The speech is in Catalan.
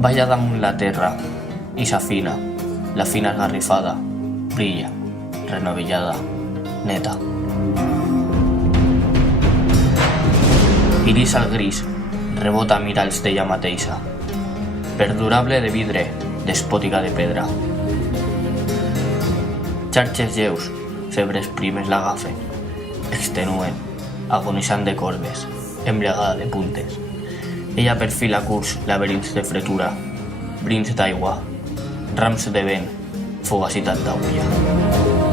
Balla damunt la terra i s'afina, la fina esgarrifada, brilla, renovellada, neta. Iris al gris, rebota a miralls d'ella mateixa, perdurable de vidre, despòtica de pedra. Xarxes lleus, febres primes l'agafen, extenuen, agonitzant de corbes, embriagada de puntes. Ella perfila curs laberints de fretura, brins d'aigua, rams de vent, fugacitat d'aulla.